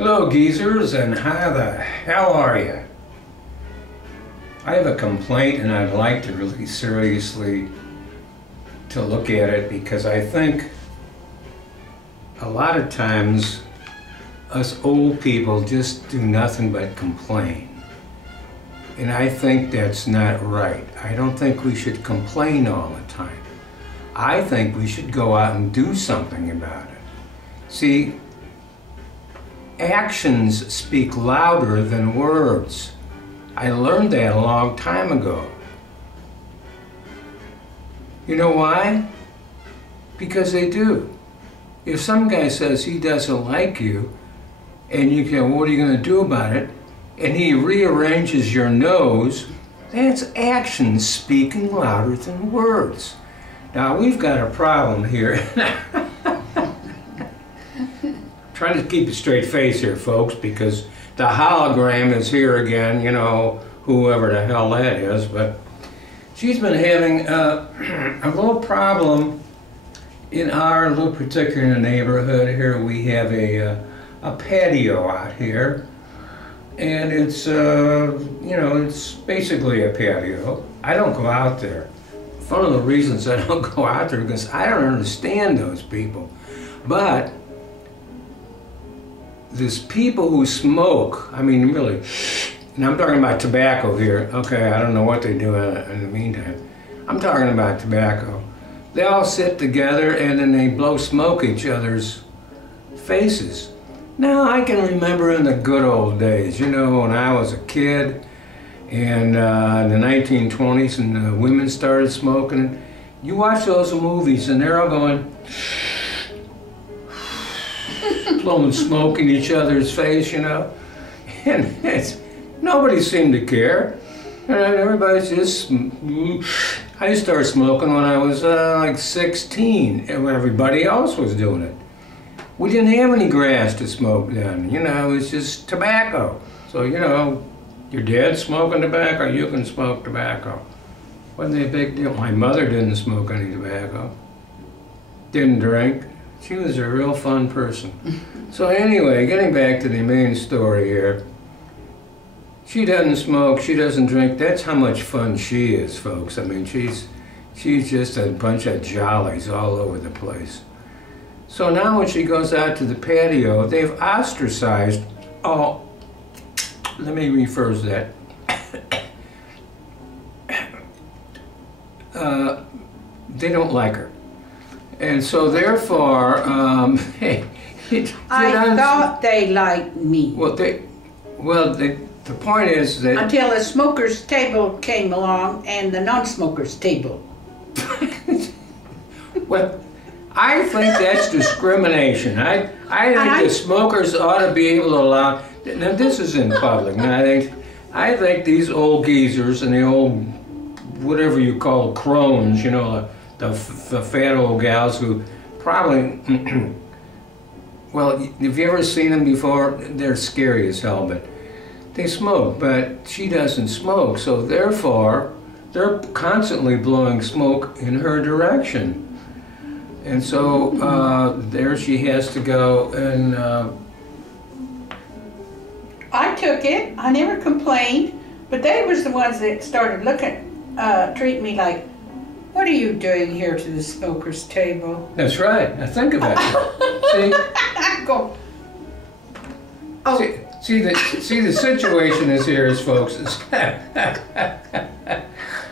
Hello geezers, and how the hell are you? I have a complaint and I'd like to really seriously to look at it, because I think a lot of times us old people just do nothing but complain. And I think that's not right. I don't think we should complain all the time. I think we should go out and do something about it. See, actions speak louder than words. I learned that a long time ago. You know why? Because they do. If some guy says he doesn't like you, and you go, what are you going to do about it? And he rearranges your nose, that's actions speaking louder than words. Now we've got a problem here. Trying to keep a straight face here, folks, because the hologram is here again, you know, whoever the hell that is. But she's been having a little problem in our little particular neighborhood here. We have a patio out here, and it's, you know, it's basically a patio. I don't go out there. One of the reasons I don't go out there is because I don't understand those people. But there's people who smoke, I mean really, and I'm talking about tobacco here. Okay, I don't know what they do in the meantime. I'm talking about tobacco. They all sit together and then they blow smoke each other's faces. Now I can remember in the good old days, you know, when I was a kid and in the 1920s and women started smoking. You watch those movies and they're all going, blowing smoke in each other's face, you know, and nobody seemed to care. And everybody's just. I started smoking when I was like 16, and everybody else was doing it. We didn't have any grass to smoke then, you know. It was just tobacco. So you know, your dad's smoking tobacco, you can smoke tobacco. Wasn't a big deal. My mother didn't smoke any tobacco. Didn't drink. She was a real fun person. So anyway, getting back to the main story here. She doesn't smoke, she doesn't drink. That's how much fun she is, folks. I mean, she's just a bunch of jollies all over the place. So now when she goes out to the patio, they've ostracized, oh, let me rephrase that. They don't like her. And so therefore, I thought they liked me. Well, the point is that until the smokers' table came along and the non-smokers' table. Well, I think that's discrimination. I think the smokers ought to be able to allow. Now this is in public. Now I think these old geezers and the old whatever you call crones, you know. The fat old gals who probably, well, have you ever seen them before? They're scary as hell, but they smoke, but she doesn't smoke, so therefore, they're constantly blowing smoke in her direction. And so, there she has to go and... I took it, I never complained, but they was the ones that started looking, treating me like, what are you doing here to the smoker's table? That's right. Now think about it. See? I go. Oh. See the situation is here, is folks.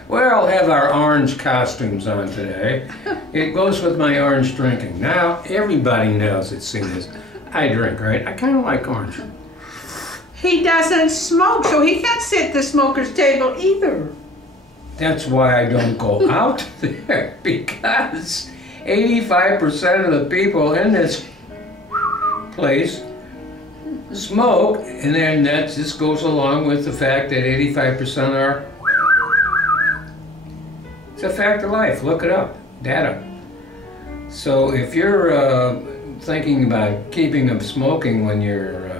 We'll all have our orange costumes on today. It goes with my orange drinking. Now everybody knows it's seen as I drink, right? I kind of like orange. He doesn't smoke, so he can't sit at the smoker's table either. That's why I don't go out there, because 85% of the people in this place smoke, and then that just goes along with the fact that 85% are. It's a fact of life. Look it up. Data. So if you're thinking about keeping up smoking when you're,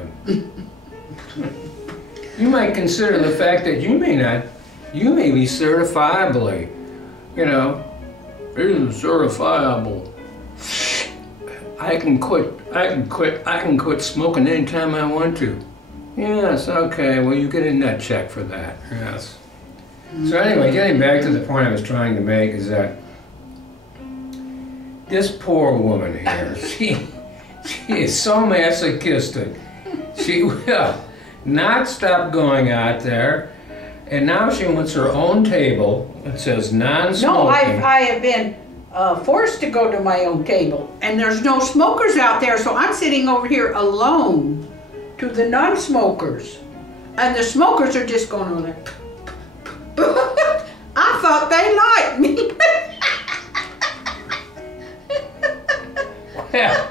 you might consider the fact that you may be certifiably, you know, certifiable I can quit smoking anytime I want to. Yes, okay, well you get a nut check for that, yes. So anyway, getting back to the point I was trying to make is that this poor woman here, she is so masochistic. She will not stop going out there, and now she wants her own table that says non-smoking. No, I have been forced to go to my own table, and there's no smokers out there, so I'm sitting over here alone to the non-smokers, and the smokers are just going over there. I thought they liked me. Well,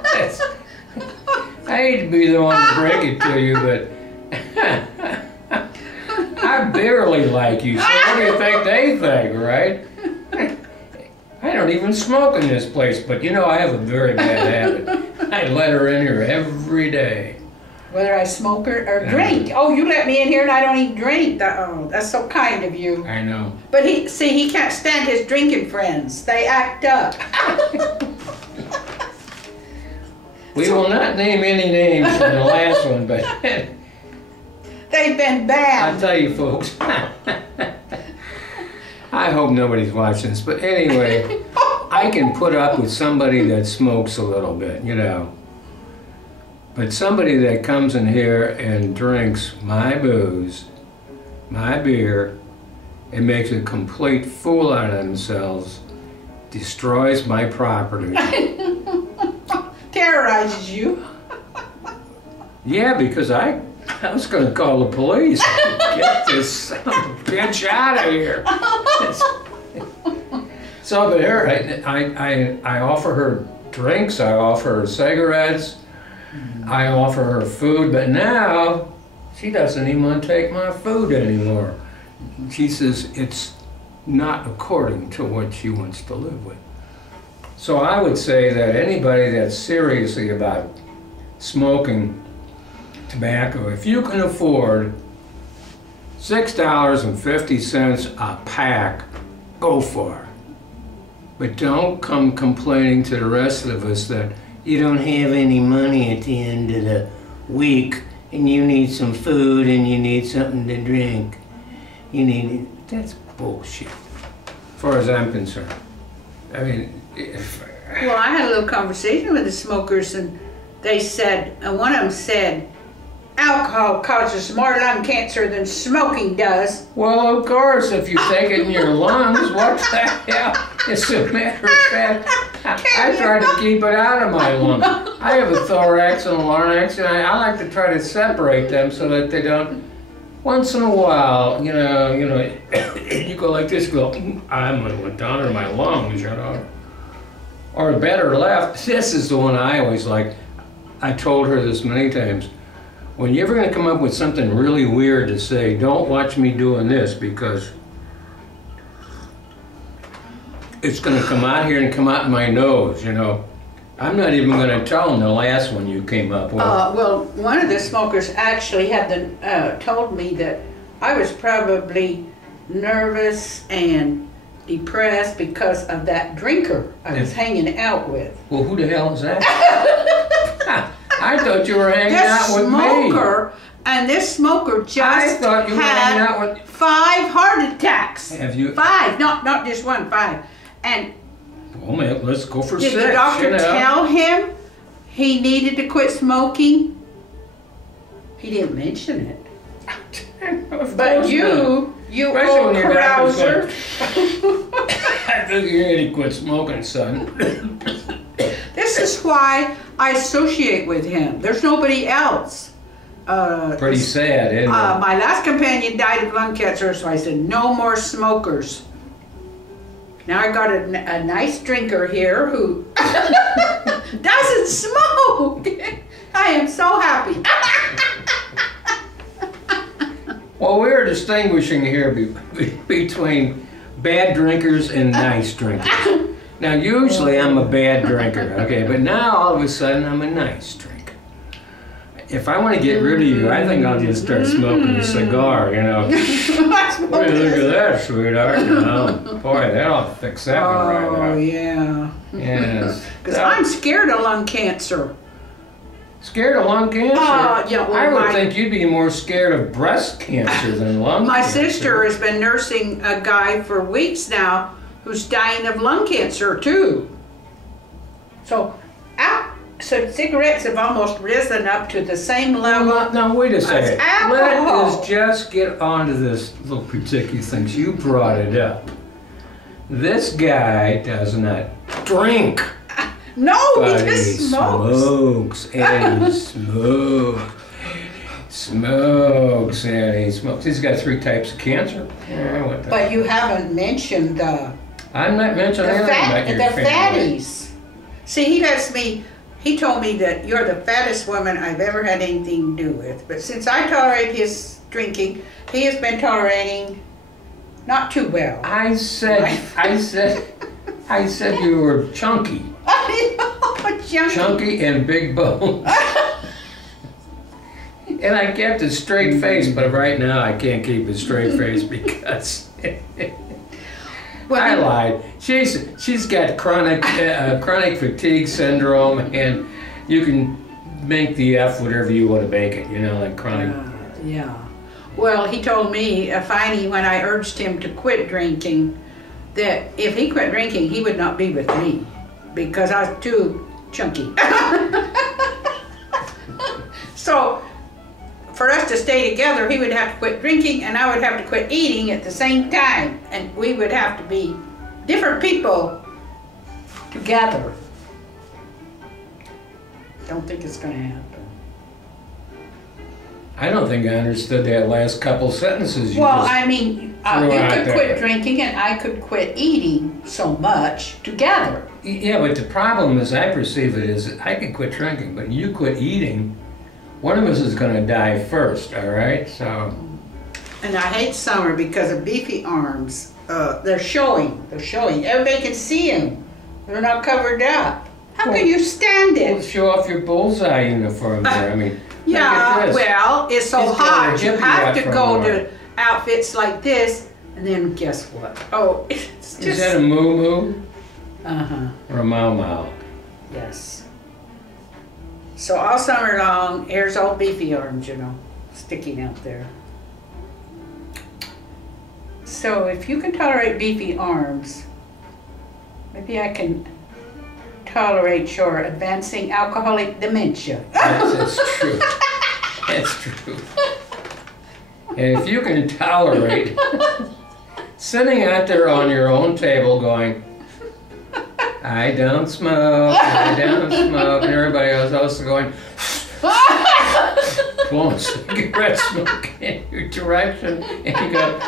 I hate to be the one to break it to you, but I barely like you, so what do you think they think, right? I don't even smoke in this place, but you know I have a very bad habit. I let her in here every day. Whether I smoke or drink. Oh, you let me in here and I don't even drink. Oh, that's so kind of you. I know. But he can't stand his drinking friends. They act up. We will not name any names from the last one, but they've been bad. I'll tell you folks. I hope nobody's watching this, but anyway, I can put up with somebody that smokes a little bit, you know. But somebody that comes in here and drinks my booze, my beer, and makes a complete fool out of themselves, destroys my property. Terrorizes you. Yeah, because I was going to call the police. Get this son of a bitch out of here. So, but her, I offer her drinks, I offer her cigarettes, I offer her food, but now she doesn't even want to take my food anymore. She says it's not according to what she wants to live with. So I would say that anybody that's seriously about smoking tobacco, if you can afford $6.50 a pack, go for it. But don't come complaining to the rest of us that you don't have any money at the end of the week and you need some food and you need something to drink. That's bullshit, as far as I'm concerned. I mean, Well, I had a little conversation with the smokers, and they said, and one of them said, alcohol causes more lung cancer than smoking does. well, of course, if you take it in your lungs, what the hell? As a matter of fact, I try to keep it out of my lungs. I have a thorax and a larynx, and I like to try to separate them so that they don't. Once in a while, you know, you go like this, you go, I'm gonna go down in my lungs, you know. Or better left, this is the one I always like. I told her this many times. When you're ever gonna come up with something really weird to say, don't watch me doing this because it's gonna come out here and come out in my nose, you know. I'm not even gonna tell them the last one you came up with. Well, one of the smokers actually had told me that I was probably nervous and depressed because of that drinker I was hanging out with. Well, who the hell is that? I thought you were hanging out with me. And this smoker just had 5 heart attacks. Have you? 5, not just one, 5. And well, man, let's go for 6. did the doctor tell him he needed to quit smoking? He didn't mention it. But you old carouser. I think you need to quit smoking, son. This is why I associate with him. There's nobody else. Pretty sad, isn't it? My last companion died of lung cancer, so I said, no more smokers. Now I got a nice drinker here who doesn't smoke. I am so happy. Well, we're distinguishing here between bad drinkers and nice drinkers. Now, usually I'm a bad drinker, okay, but now all of a sudden I'm a nice drinker. if I want to get rid of you, I think I'll just start smoking a cigar, you know. Boy, look at that, sweetheart. You know, boy, that'll fix that one right Oh, out. yeah. Yes. Because I'm scared of lung cancer. Scared of lung cancer? Yeah, well, I would think you'd be more scared of breast cancer than lung My cancer. sister has been nursing a guy for weeks now who's dying of lung cancer too. So cigarettes have almost risen up to the same level. Now wait a second. Let alcohol. us just get onto this little particular thing. You brought it up. This guy does not drink. No, But he just he smokes. smokes and he smokes and he smokes. He's got 3 types of cancer. Yeah, what the But you haven't mentioned the I'm not mentioning anything about your family. fatties. See, he told me that you're the fattest woman I've ever had anything to do with. But since I tolerate his drinking, he has been tolerating not too well. I said you were chunky. Chunky and big bone. And I kept a straight face, but right now I can't keep a straight face because Well, I lied. She's got chronic fatigue syndrome, and you can make the F whatever you want to make it. You know, like chronic. Yeah. Well, he told me, finally, when I urged him to quit drinking, that if he quit drinking, he would not be with me because I was too chunky. So, for us to stay together, he would have to quit drinking and I would have to quit eating at the same time. And we would have to be different people together. Don't think it's going to happen. I don't think I understood that last couple sentences you Well, just I mean, threw you out could there. quit drinking and I could quit eating so much together. Yeah, but the problem as I perceive it is I can quit drinking, but you quit eating, one of us is going to die first, all right? So, And I hate summer because of beefy arms. They're showing. Everybody can see them. They're not covered up. How can you stand well, it? show off your bullseye uniform there. I mean, look Yeah, at this. well, it's so He's got a hot. You hippie have hat to from go Laura. to outfits like this, and then guess what? Oh, it's just. Is that a moo-moo Uh-huh. or a mau-mau? Yes. So all summer long, here's old beefy arms, you know, sticking out there. So if you can tolerate beefy arms, maybe I can tolerate your advancing alcoholic dementia. That's true. That's true. And if you can tolerate sitting out there on your own table going, I don't smoke, I don't smoke, and everybody else also going, blowing cigarette smoke in your direction, and you go,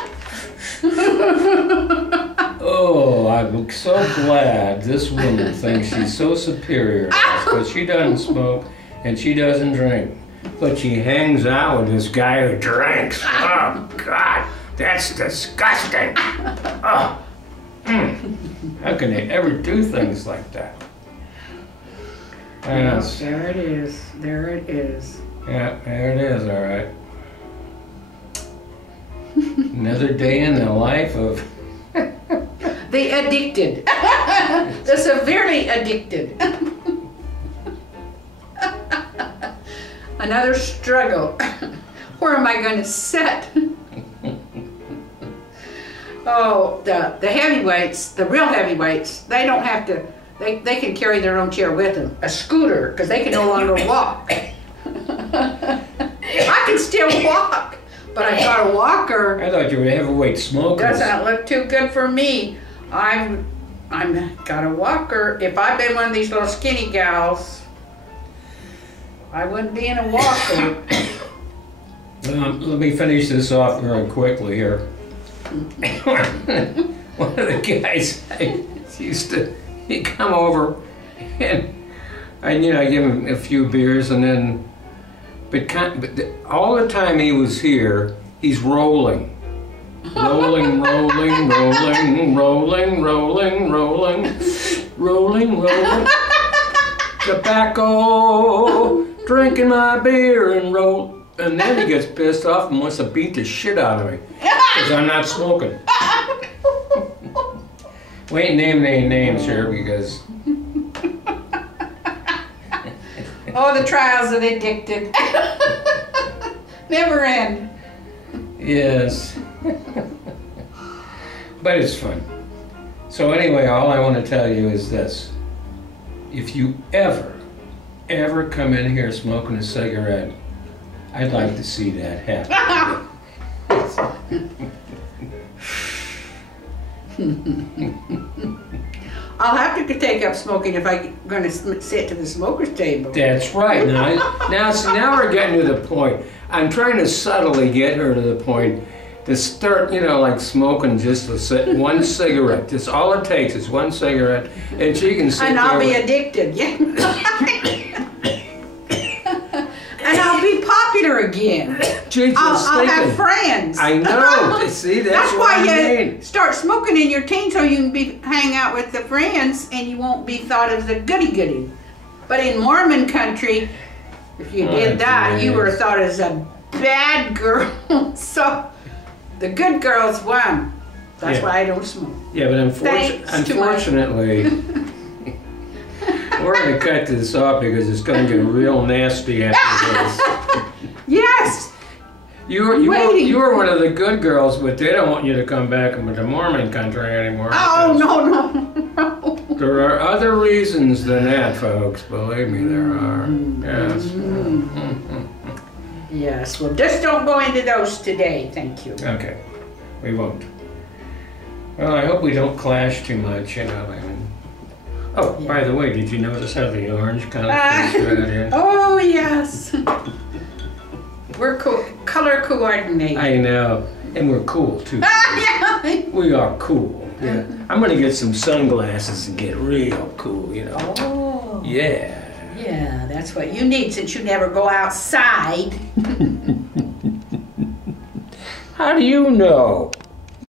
oh, I'm so glad this woman thinks she's so superior to us, because she doesn't smoke and she doesn't drink, but she hangs out with this guy who drinks. Oh, God, that's disgusting. Oh. How can they ever do things like that? Yes. There it is. There it is. Yeah, there it is, all right. Another day in the life of... The addicted. The severely addicted. Another struggle. Where am I going to sit? Oh, the heavyweights, the real heavyweights, they don't have to, they can carry their own chair with them. A scooter, because they can no longer walk. I can still walk, but I've got a walker. I thought you were heavyweight smokers. Doesn't look too good for me. I'm got a walker. If I'd been one of these little skinny gals, I wouldn't be in a walker. Let me finish this off very quickly here. One of the guys I used to, he'd come over and I give him a few beers and then, but all the time he was here, he's rolling. Rolling, rolling, rolling, rolling, rolling, rolling, rolling, rolling. Tobacco, drinking my beer and roll. And then he gets pissed off and wants to beat the shit out of me because I'm not smoking. We ain't naming any names here because... Oh, the trials of the addicted. Never end. Yes. But it's fun. So anyway, all I want to tell you is this. If you ever come in here smoking a cigarette, I'd like to see that happen. I'll have to take up smoking if I'm going to sit to the smoker's table. That's right. Now we're getting to the point. I'm trying to subtly get her to the point to start, you know, like smoking just one cigarette. That's all it takes is one cigarette, and she can sit and there. I'll be addicted, yeah. And I'll be popular again. I'll have friends. I know. See, that's why I you start smoking in your teens so you can hang out with the friends and you won't be thought as a goody-goody. But in Mormon country, if you did that, you were thought as a bad girl. So the good girls won. That's why I don't smoke. Yeah, but unfortunately, we're going to cut this off because it's going to get real nasty after this. Yes. You were one of the good girls, but they don't want you to come back into the Mormon country anymore. Oh, no. There are other reasons than that, folks. Believe me, there are. Yes. Yes, well, just don't go into those today, thank you. Okay, we won't. Well, I hope we don't clash too much, you know. I mean, by the way, did you notice how the orange kind of fits right in? Oh, yes. We're color coordinated. I know, and we're cool too. We are cool. Yeah, I'm gonna get some sunglasses and get real cool, you know. Oh. Yeah. Yeah, that's what you need since you never go outside. How do you know?